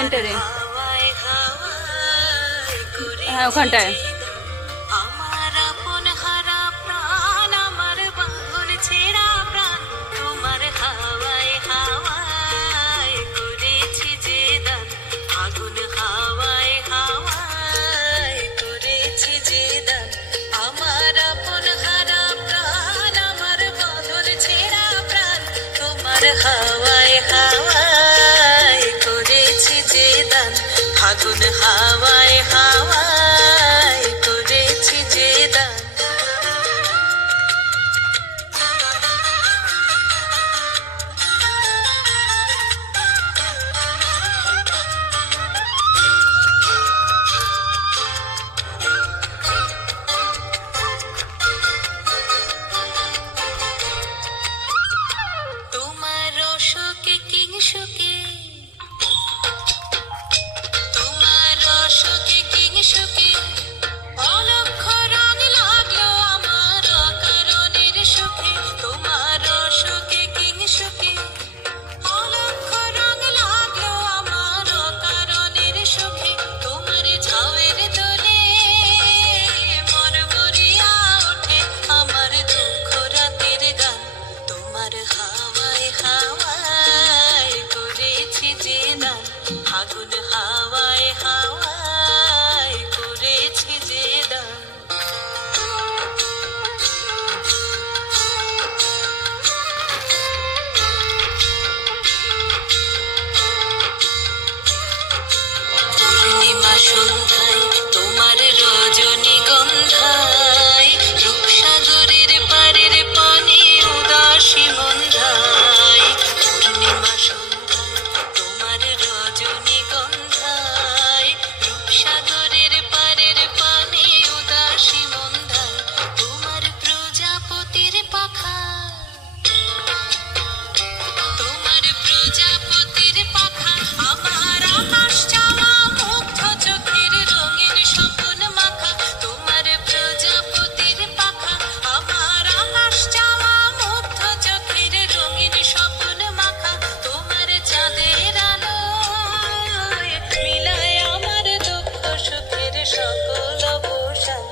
সেন্টারে। হ্যাঁ ওখানটায়। হাওয়ায় হাওয়ায় করেছি যে দান, ফাগুন হাওয়ায় হাওয়ায় করেছি যে দান। ফাগুন হাওয়ায় হাওয়ায় করেছি যে দান। পূর্ণিমা সন্ধ্যায় তোমার রজনীগন্ধায়, রূপসাগরের পারের পানে উদাসী মন্ধায়। পূর্ণিমা সন্ধ্যায় তোমার রজনীগন্ধায়, রূপসাগরের পারের পানে উদাসী মন্ধায়। তোমার প্রজাপতির পাখা, তোমার প্রজাপতির পাখা আমার আকাশ চাওয়া মুগ্ধ চোখের রঙিন স্বপ্ন মাখা। তোমার প্রজাপতির পাখা আমার আকাশ চাওয়া মুগ্ধ চোখের রঙিন স্বপ্ন মাখা। তোমার চাঁদের আলোয় মিলায় আমার দুঃখ সুখের সকল অবসান।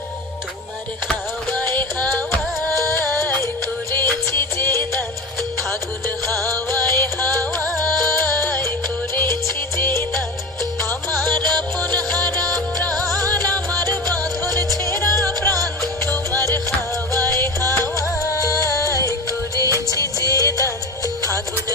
তোমার হাওয়ায় হাওয়ায় করেছি যে দান, ফাগুন হাওয়ায় হাওয়ায় করেছি যে দান। আমার আপন হারা প্রাণ, আমার বাঁধন ছেঁড়া প্রাণ, তোমার হাওয়ায় হাওয়ায় করেছি যে দান, ফাগুন